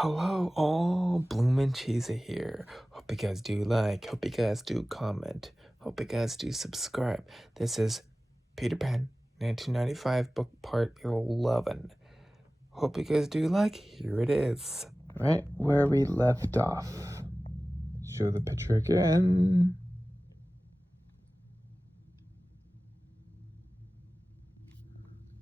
Hello all, Bloomin' Cheesy here. Hope you guys do like, hope you guys do comment, hope you guys do subscribe. This is Peter Pan, 1995, book part 11. Hope you guys do like, here it is. Right where we left off. Show the picture again.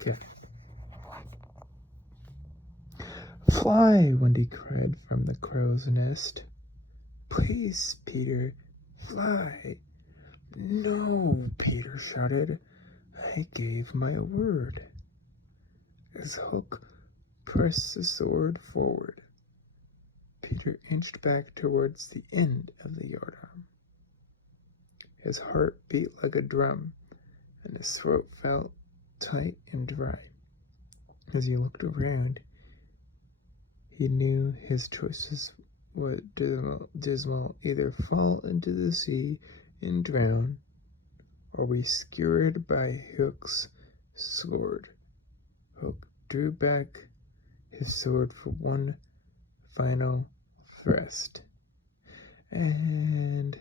Okay. Fly, Wendy cried from the crow's nest. Please, Peter, fly. No, Peter shouted. I gave my word. As Hook pressed the sword forward, Peter inched back towards the end of the yardarm. His heart beat like a drum, and his throat felt tight and dry. As he looked around, he knew his choices were dismal, either fall into the sea and drown, or be skewered by Hook's sword. Hook drew back his sword for one final thrust, and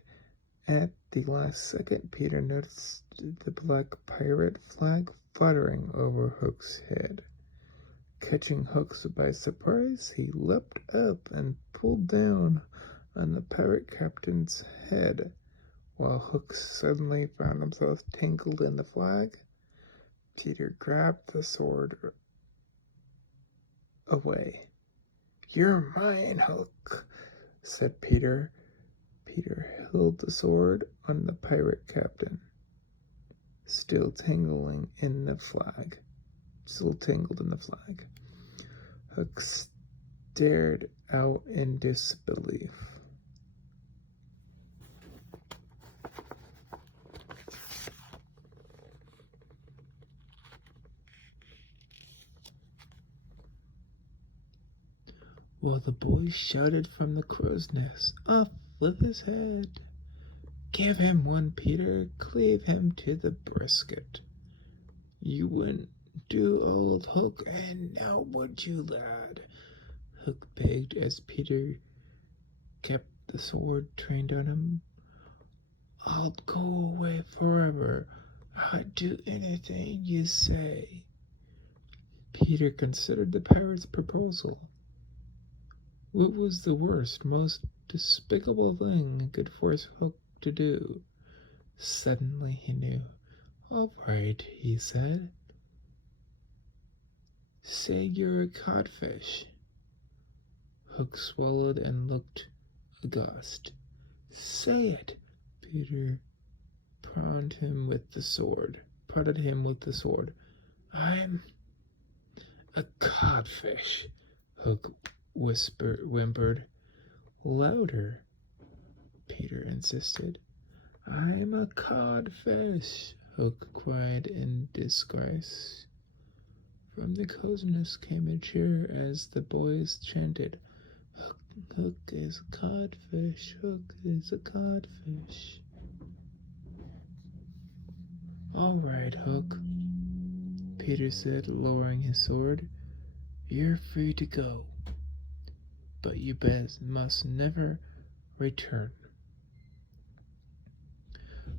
at the last second Peter noticed the black pirate flag fluttering over Hook's head. Catching Hook by surprise, he leapt up and pulled down on the pirate captain's head, while Hook suddenly found himself tangled in the flag. Peter grabbed the sword away. You're mine, Hook, said Peter. Peter held the sword on the pirate captain, still tangled in the flag. Hook stared out in disbelief. While the boy shouted from the crow's nest, off with his head. Give him one, Peter, cleave him to the brisket. You wouldn't do, old Hook, and now would you, lad? Hook begged as Peter kept the sword trained on him. I'll go away forever. I'd do anything you say. Peter considered the pirate's proposal. What was the worst, most despicable thing he could force Hook to do? Suddenly he knew. All right, he said. Say you're a codfish. Hook swallowed and looked aghast. Say it. Peter prodded him with the sword. I'm a codfish, Hook whimpered. Louder, Peter insisted. I'm a codfish, Hook cried in disgrace. From the crow's nest came a cheer as the boys chanted, Hook is a codfish, Hook is a codfish. All right, Hook, Peter said, lowering his sword. You're free to go, but you must never return.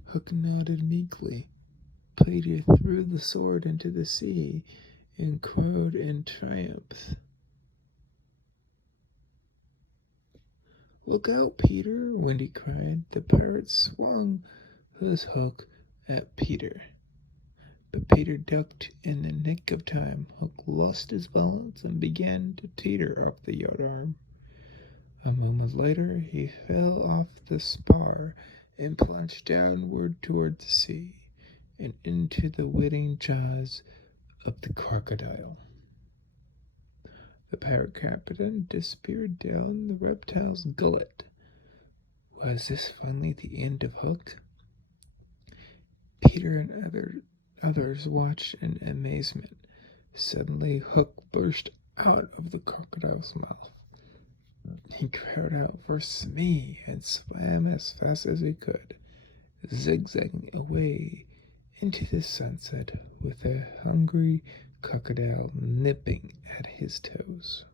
Hook nodded meekly. Peter threw the sword into the sea and crowed in triumph. Look out, Peter, Wendy cried. The pirate swung his hook at Peter. But Peter ducked in the nick of time. Hook lost his balance and began to teeter off the yardarm. A moment later, he fell off the spar and plunged downward toward the sea and into the waiting jaws of the crocodile. The pirate captain disappeared down the reptile's gullet. Was this finally the end of Hook? Peter and others watched in amazement. Suddenly, Hook burst out of the crocodile's mouth. He cried out for me and swam as fast as he could, zigzagging away into the sunset with a hungry crocodile nipping at his toes.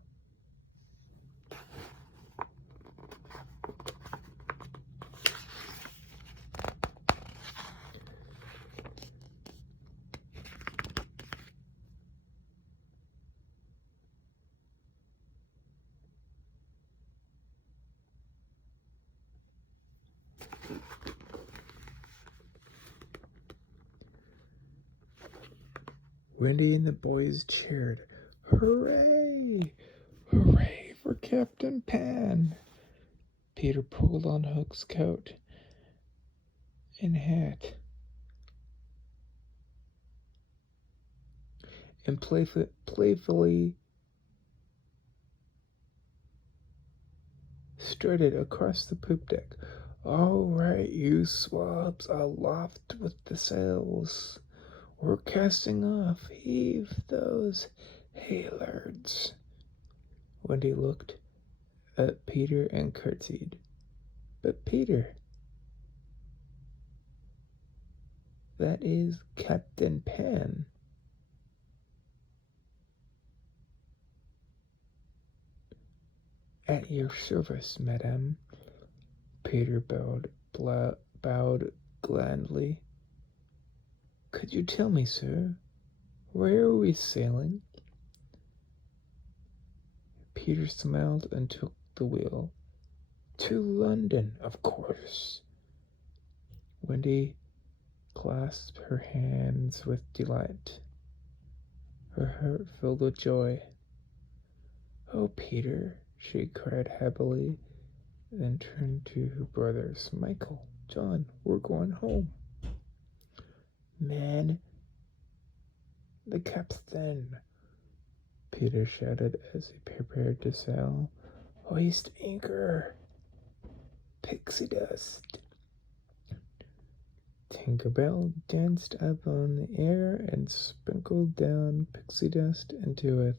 Wendy and the boys cheered. Hooray! Hooray for Captain Pan! Peter pulled on Hook's coat and hat and playfully strutted across the poop deck. All right, you swabs, aloft with the sails. We're casting off. Heave those halyards. Wendy looked at Peter and curtsied. But Peter, that is Captain Pan. At your service, madame. Peter bowed gladly. Could you tell me, sir, where are we sailing? Peter smiled and took the wheel. To London, of course. Wendy clasped her hands with delight. Her heart filled with joy. Oh, Peter, she cried happily, then turned to her brothers. Michael, John, we're going home. Man, the capstan, Peter shouted as he prepared to sail. Hoist anchor. Pixie dust. Tinkerbell danced up on the air and sprinkled down pixie dust into a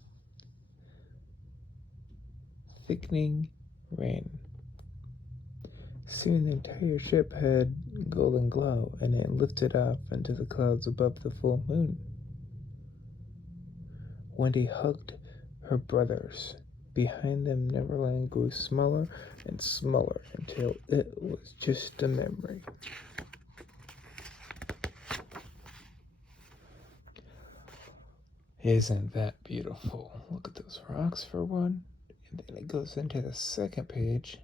thickening rain. Soon the entire ship had golden glow, and it lifted off into the clouds above the full moon. Wendy hugged her brothers. Behind them, Neverland grew smaller and smaller until it was just a memory. Isn't that beautiful? Look at those rocks for one. And then it goes into the second page.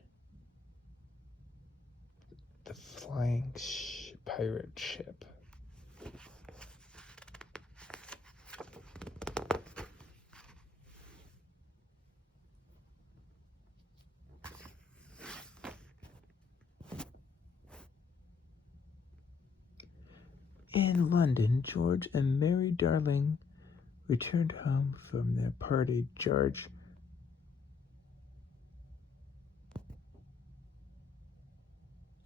The flying pirate ship. In London, George and Mary Darling returned home from their party. George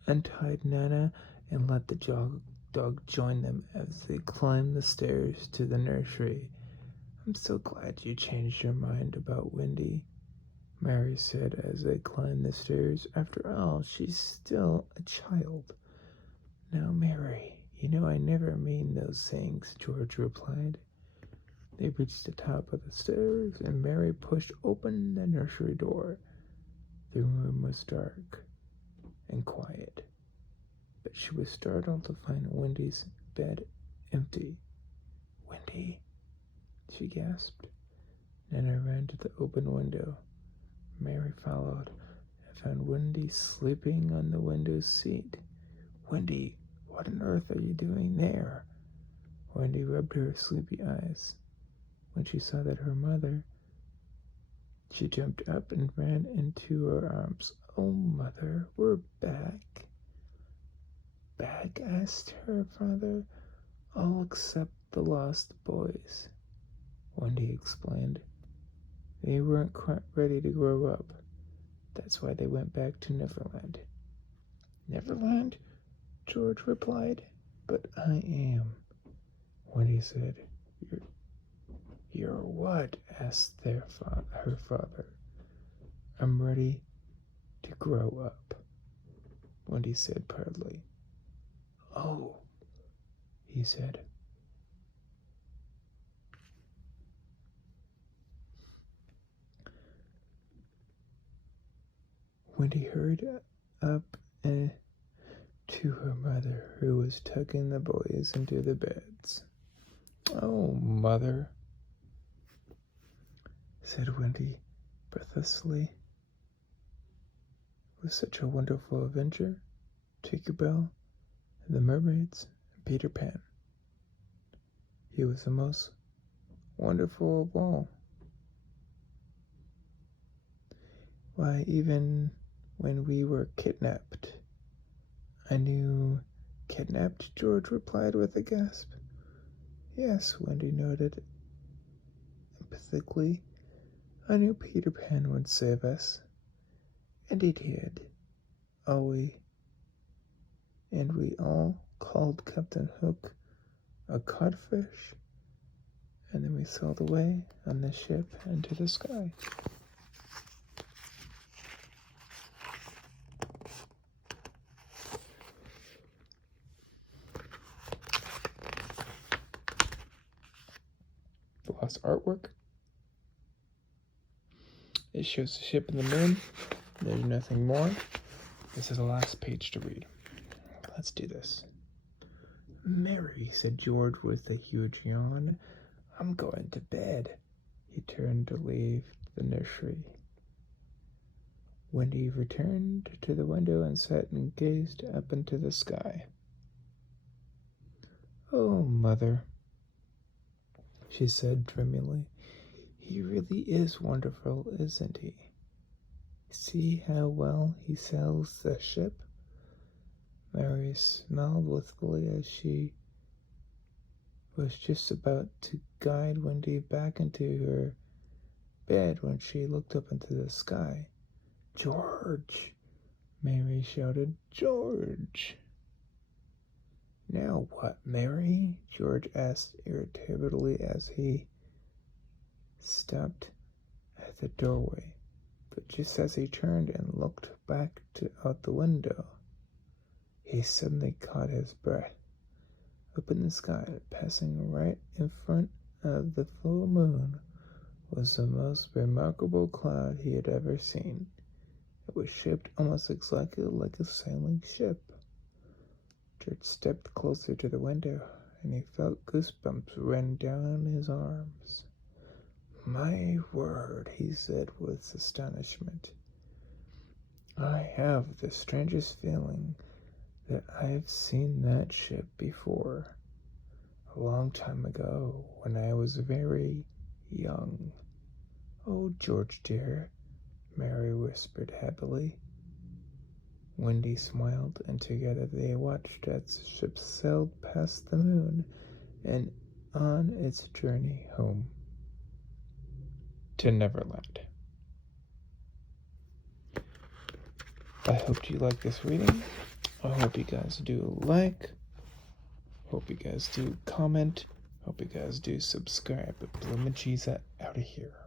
untied Nana and let the dog join them as they climbed the stairs to the nursery. I'm so glad you changed your mind about Wendy, Mary said as they climbed the stairs. After all, she's still a child. Now, Mary, you know I never mean those things, George replied. They reached the top of the stairs, and Mary pushed open the nursery door. The room was dark and quiet, but she was startled to find Wendy's bed empty. Wendy, she gasped. Nana ran to the open window. Mary followed and found Wendy sleeping on the window seat. Wendy, what on earth are you doing there? Wendy rubbed her sleepy eyes. When she saw that her mother, she jumped up and ran into her arms. Oh, Mother, we're back. Back? Asked her father. All except the lost boys, Wendy explained. They weren't quite ready to grow up. That's why they went back to Neverland. Neverland? George replied. But I am, Wendy said. You're what? Asked her father. I'm ready to grow up, Wendy said proudly. Oh, he said. Wendy hurried up to her mother, who was tucking the boys into the beds. "Oh, Mother," said Wendy breathlessly. "It was such a wonderful adventure. Tinkerbell and the mermaids and Peter Pan. He was the most wonderful of all. Why, even when we were kidnapped." "I knew kidnapped," George replied with a gasp. "Yes," Wendy nodded emphatically. "I knew Peter Pan would save us. And he did. And we all called Captain Hook a codfish, and then we sailed away on the ship into the sky." The last artwork. It shows the ship and the moon. There's nothing more. This is the last page to read. Let's do this. "Mary," said George with a huge yawn, "I'm going to bed." He turned to leave the nursery. Wendy returned to the window and sat and gazed up into the sky. "Oh, Mother," she said dreamily, "he really is wonderful, isn't he? See how well he sails the ship?" Mary smiled wistfully as she was just about to guide Wendy back into her bed when she looked up into the sky. "George!" Mary shouted. "George!" "Now what, Mary?" George asked irritably as he stopped at the doorway. But just as he turned and looked back out the window, he suddenly caught his breath. Up in the sky, passing right in front of the full moon, was the most remarkable cloud he had ever seen. It was shaped almost exactly like a sailing ship. George stepped closer to the window, and he felt goosebumps run down his arms. "My word," he said with astonishment. "I have the strangest feeling that I've seen that ship before, a long time ago when I was very young." "Oh, George dear," Mary whispered happily. Wendy smiled, and together they watched as the ship sailed past the moon and on its journey home to Neverland. I hope you like this reading. I hope you guys do like. Hope you guys do comment. Hope you guys do subscribe. Blue Cheese out of here.